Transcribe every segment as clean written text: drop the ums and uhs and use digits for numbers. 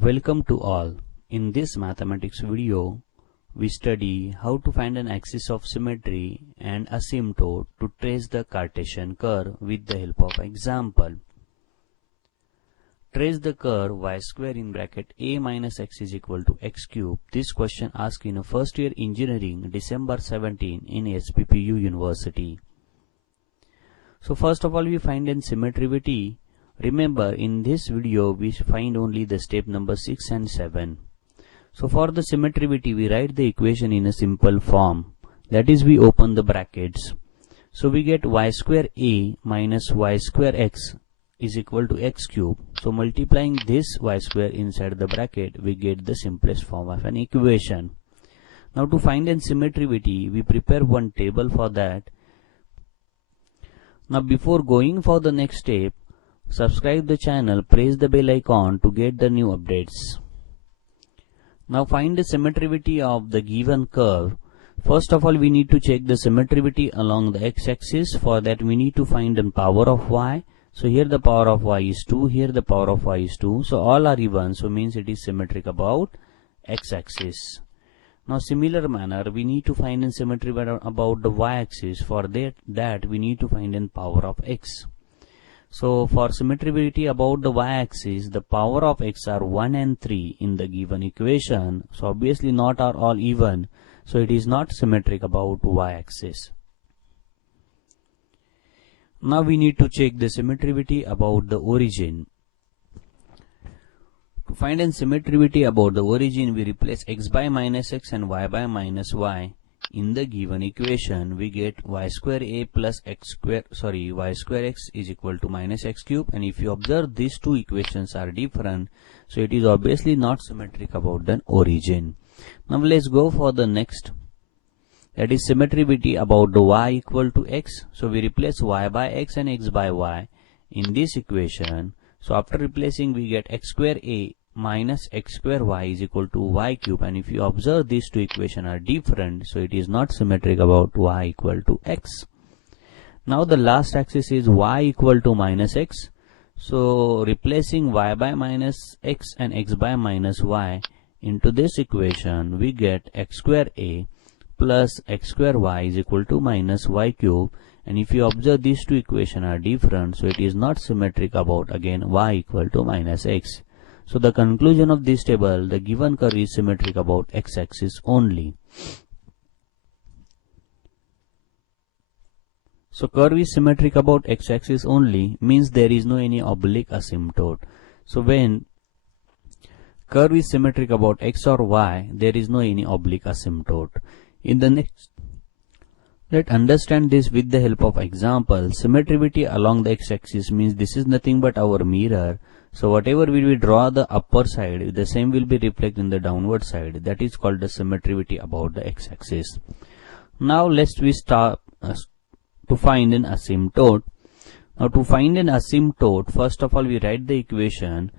Welcome to all. In this mathematics video, we study how to find an axis of symmetry and asymptote to trace the Cartesian curve with the help of example. Trace the curve y square in bracket a minus x is equal to x cube. This question asked in a first year engineering December 17 in SPPU University. So first of all, we find an symmetricity. Remember, in this video we find only the step number 6 and 7. So for the symmetricity, we write the equation in a simple form. That is, we open the brackets. So we get y square a minus y square x is equal to x cube. So multiplying this y square inside the bracket, we get the simplest form of an equation. Now to find an symmetricity, we prepare one table for that. Now before going for the next step, subscribe the channel, press the bell icon to get the new updates. Now find the symmetricity of the given curve. First of all, we need to check the symmetricity along the x-axis. For that, we need to find the power of y. So here the power of y is 2, here the power of y is 2. So all are even, so means it is symmetric about x-axis. Now similar manner, we need to find a symmetry about the y-axis. For that we need to find a power of x. So for symmetricity about the y-axis, the power of x are 1 and 3 in the given equation. So obviously not are all even. So it is not symmetric about y-axis. Now we need to check the symmetricity about the origin. To find a symmetricity about the origin, we replace x by minus x and y by minus y. In the given equation, we get y square a plus y square x is equal to minus x cube. And if you observe, these two equations are different, so it is obviously not symmetric about the origin. Now let's go for the next. That is symmetricity about the y equal to x. So we replace y by x and x by y in this equation. So after replacing, we get x square a minus x square y is equal to y cube. And if you observe, these two equations are different, so it is not symmetric about y equal to x. Now the last axis is y equal to minus x. So replacing y by minus x and x by minus y into this equation, we get x square a plus x square y is equal to minus y cube. And if you observe, these two equations are different, so it is not symmetric about again y equal to minus x. So the conclusion of this table, the given curve is symmetric about x-axis only. So curve is symmetric about x-axis only means there is no any oblique asymptote. So when curve is symmetric about x or y, there is no any oblique asymptote. In the next, let's understand this with the help of example. Symmetricity along the x-axis means this is nothing but our mirror. So whatever we draw the upper side, the same will be reflected in the downward side. That is called the symmetricity about the x-axis. Now let's start to find an asymptote. Now to find an asymptote, first of all we write the equation.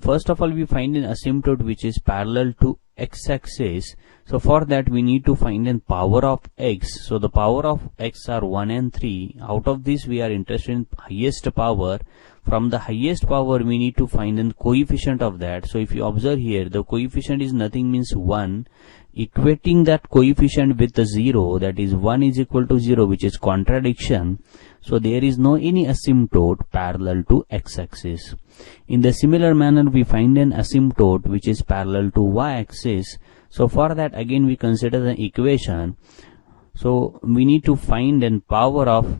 First of all, we find an asymptote which is parallel to x-axis. So for that we need to find a power of x. So the power of x are 1 and 3. Out of this we are interested in highest power. From the highest power we need to find a coefficient of that. So if you observe here, the coefficient is nothing means 1. Equating that coefficient with the 0, that is 1 is equal to 0, which is contradiction. So there is no any asymptote parallel to x-axis. In the similar manner, we find an asymptote which is parallel to y-axis. So for that again we consider the equation. So we need to find an power of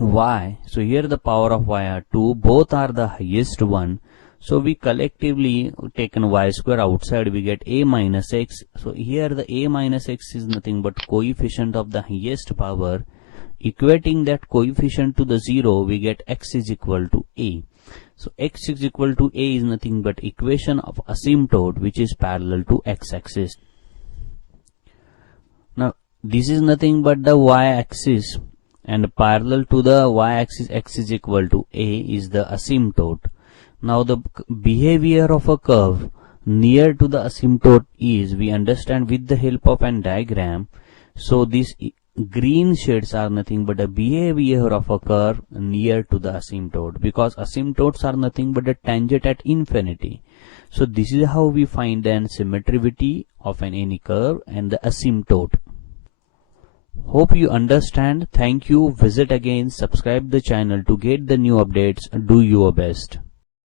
y. So here the power of y are 2, both are the highest one. So we collectively taken y square outside, we get a minus x. So here the a minus x is nothing but coefficient of the highest power. Equating that coefficient to the 0, we get x is equal to a. So x is equal to a is nothing but equation of asymptote which is parallel to x-axis. Now this is nothing but the y-axis, and parallel to the y-axis x is equal to a is the asymptote. Now the behavior of a curve near to the asymptote is, we understand with the help of an diagram. So this green shades are nothing but a behavior of a curve near to the asymptote, because asymptotes are nothing but a tangent at infinity. So this is how we find the symmetry of any curve and the asymptote. Hope you understand. Thank you. Visit again, subscribe the channel to get the new updates. Do your best.